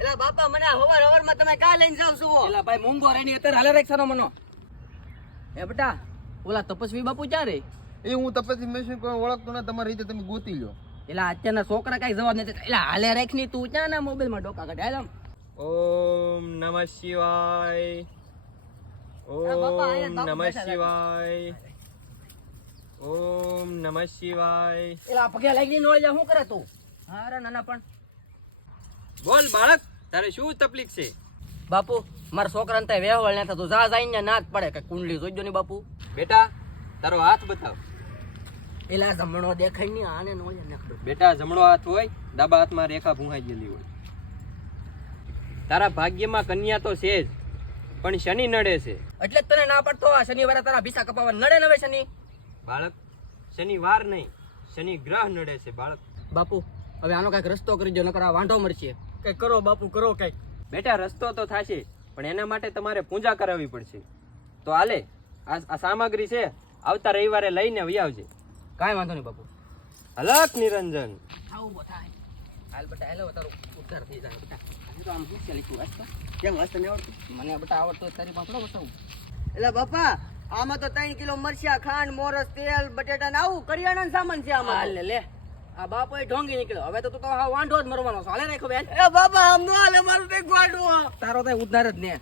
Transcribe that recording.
એલા બાપા મને હવાર તમે કા લઈને જાવ છો? એલા ભાઈ મૂંગો રેની અત્યારે હાલે રાખવાનો મનો. એ બેટા ઓલા તપસ્વી બાપુ ક્યાં રે? એ હું તપસ્વી મેં કોઈ ઓળખતો ને તમારી રીતે તમે ગોતી લો. એલા અત્યારના છોકરા કઈ જવાબ નથી. એલા હાલે રાખની તું ક્યાં ના મોબાઈલ માં ડોકા કાઢે. હાલ આમ. ઓમ નમઃ શિવાય. બાપા, ઓમ અહીંયા બાપુ નમઃ બેઠા શિવાય. ઓમ નમઃ શિવાય. એલા પગે લાગી નોળ જા શું કરે તું? હારા નાના પણ બોલ બાળક, તારે શું તકલીફ છે? બાપુ મારા છોકરાને ત્યાં વેહવળ ના થતું. જા જઈને ના જ પડે કે કુંડલી જોઈજો ની બાપુ. બેટા તારો હાથ બતાવ. એલા જમણો દેખાય નહીં આને નોળ નાખડો. બેટા જમણો હાથ હોય, ડાબા હાથમાં રેખા ભૂંહાઈ ગયેલી હોય. તારા ભાગ્યમાં કન્યા તો છે જ, પણ શનિ નડે છે. એટલે જ તને ના પડતો આ શનિવારે તારા ભીસા કપાવા નડે નવે શનિ. બાળક શનિવાર નહીં, શનિ ગ્રહ નડે છે બાળક. બાપુ હવે આનો કઈક રસ્તો કરી દો નકર આ વાંઢો મરશે. કઈક કરો બાપુ કરો કઈક. બેટા રસ્તો તો થશે, પણ એના માટે તમારે પૂજા કરાવવી પડશે. તો હાલે આ સામગ્રી છે, આવતા રવિવારે લઈને વહી આવજે. કાંઈ વાંધો નહીં બાપુ. હલક નિરંજન. આવું બતાય. હાલ બેટા હાલો તારું ઉદ્ધાર થઈ જાય બેટા. આજે તો આમ શું છે લીધું હસ્ત? કેમ હસ્ત નહીં આવડતું? મને બેટા આવડતું તારી પાસે થોડો બતાવું. એલા બાપા આમાં તો 3 કિલો મરચા, ખાંડ, મોરસ, તેલ, બટેટા ને આવું કરિયાણાનો સામાન છે આમાં. હાલ લે આ બાપો ઢોંગી નીકળ્યો. હવે તો તું તો હા વાંઢો જ મરવાનો છો. હાલે રાખો બેન. એ બાપા આમ નો હાલે મારું તે ગોડું. તારો તો ઉદ્ધાર જ ને.